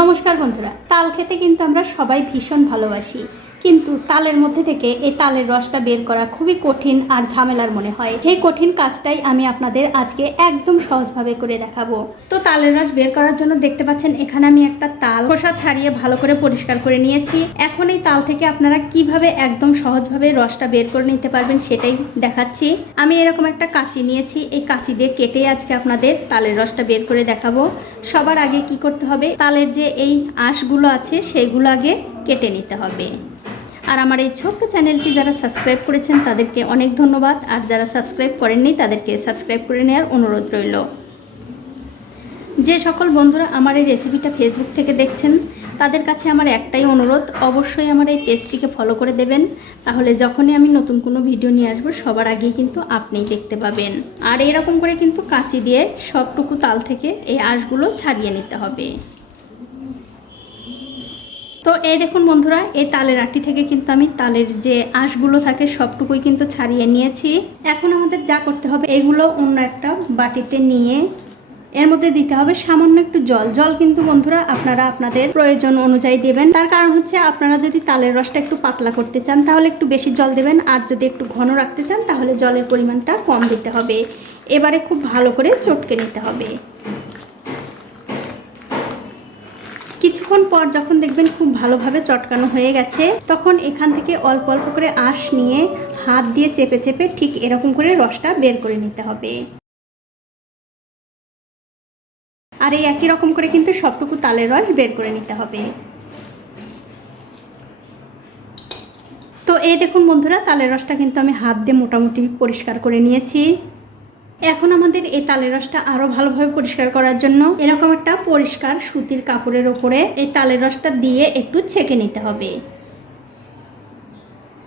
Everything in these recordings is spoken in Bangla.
নমস্কার বন্ধুরা তাল খেতে কিন্তু আমরা সবাই ভীষণ ভালোবাসি। কিন্তু তালের মধ্যে থেকে এই তালের রসটা বের করা খুবই কঠিন আর ঝামেলার মনে হয়। সেই কঠিন কাজটাই আমি আপনাদের আজকে একদম সহজভাবে করে দেখাবো। তো তালের রস বের করার জন্য দেখতে পাচ্ছেন, এখানে আমি একটা তাল খোসা ছাড়িয়ে ভালো করে পরিষ্কার করে নিয়েছি। এখন এই তাল থেকে আপনারা কীভাবে একদম সহজভাবে রসটা বের করে নিতে পারবেন সেটাই দেখাচ্ছি। আমি এরকম একটা কাঁচি নিয়েছি, এই কাঁচি দিয়ে কেটে আজকে আপনাদের তালের রসটা বের করে দেখাবো। সবার আগে কি করতে হবে? তালের যে এই আঁশগুলো আছে, সেগুলো আগে কেটে নিতে হবে। আর আমার এই ছোট্ট চ্যানেলটি যারা সাবস্ক্রাইব করেছেন, তাদেরকে অনেক ধন্যবাদ। আর যারা সাবস্ক্রাইব করেননি, তাদেরকে সাবস্ক্রাইব করে নেওয়ার অনুরোধ রইল। যে সকল বন্ধুরা আমার এই রেসিপিটা ফেসবুক থেকে দেখছেন, তাদের কাছে আমার একটাই অনুরোধ, অবশ্যই আমার এই পেজটিকে ফলো করে দেবেন। তাহলে যখনই আমি নতুন কোনো ভিডিও নিয়ে আসব, সবার আগেই কিন্তু আপনিই দেখতে পাবেন। আর এরকম করে কিন্তু কাঁচি দিয়ে সবটুকু তাল থেকে এই আঁশগুলো ছাড়িয়ে নিতে হবে। তো এই দেখুন বন্ধুরা, এই তালের আটি থেকে কিন্তু আমি তালের যে আঁশগুলো থাকে সবটুকুই কিন্তু ছাড়িয়ে নিয়েছি। এখন আমাদের যা করতে হবে, এগুলো অন্য একটা বাটিতে নিয়ে এর মধ্যে দিতে হবে সামান্য একটু জল। জল কিন্তু বন্ধুরা আপনারা আপনাদের প্রয়োজন অনুযায়ী দেবেন। তার কারণ হচ্ছে আপনারা যদি তালের রসটা একটু পাতলা করতে চান, তাহলে একটু বেশি জল দেবেন। আর যদি একটু ঘন রাখতে চান, তাহলে জলের পরিমাণটা কম দিতে হবে। এবারে খুব ভালো করে চটকে নিতে হবে। কিছুক্ষণ পর যখন দেখবেন খুব ভালোভাবে চটকানো হয়ে গেছে, তখন এখান থেকে অল্প অল্প করে আঁশ নিয়ে হাত দিয়ে চেপে চেপে ঠিক এরকম করে রসটা বের করে নিতে হবে। আর এই একই রকম করে কিন্তু সবটুকু তালের রস বের করে নিতে হবে। তো এই দেখুন বন্ধুরা, তালের রসটা কিন্তু আমি হাত দিয়ে মোটামুটি পরিষ্কার করে নিয়েছি। এখন আমাদের এই তালের রসটা আরও ভালোভাবে পরিষ্কার করার জন্য এরকম একটা পরিষ্কার সুতির কাপড়ের ওপরে এই তালের রসটা দিয়ে একটু ছেঁকে নিতে হবে।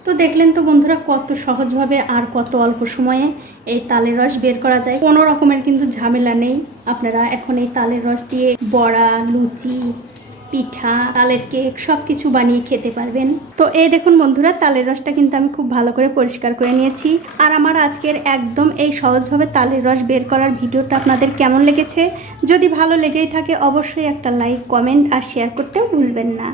তো দেখলেন তো বন্ধুরা কত সহজভাবে আর কত অল্প সময়ে এই তালের রস বের করা যায়। কোনো রকমের কিন্তু ঝামেলা নেই। আপনারা এখন এই তালের রস দিয়ে বড়া, লুচি পিঠা, তালের কেক সব কিছু বানিয়ে খেতে পারবেন। তো এই দেখুন বন্ধুরা, তালের রসটা কিন্তু আমি খুব ভালো করে পরিষ্কার করে নিয়েছি। আর আমার আজকের একদম এই সহজভাবে তালের রস বের করার ভিডিওটা আপনাদের কেমন লেগেছে? যদি ভালো লেগেই থাকে, অবশ্যই একটা লাইক, কমেন্ট আর শেয়ার করতেও ভুলবেন না।